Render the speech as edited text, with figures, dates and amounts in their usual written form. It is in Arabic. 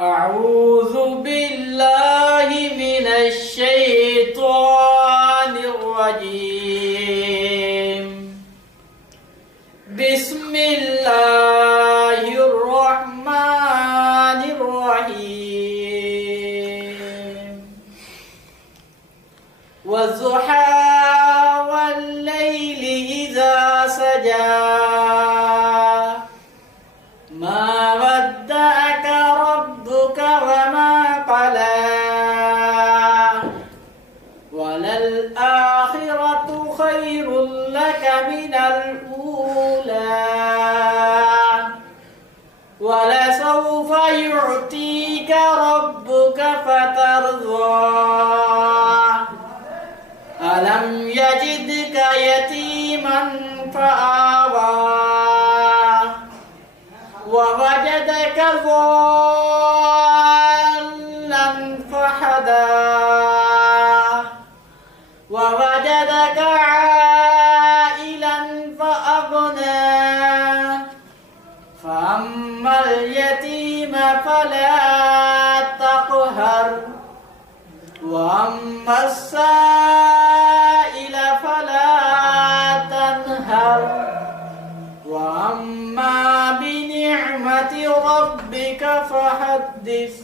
أعوذ بالله من الشيطان الرجيم. بسم الله الرحمن الرحيم. والضحى والليل إذا سجى ما ودعك ربك وما قلى وللآخرة خير لك من الأولى ولسوف يعطيك ربك فترضى ألم يجدك يتيما فآوى ووجدك ضالا فهدى ووجدك عائلا فأغنى فأما اليتيم فلا تقهر وأما السائل فلا تنهر وأما بنعمة ربك فحدث.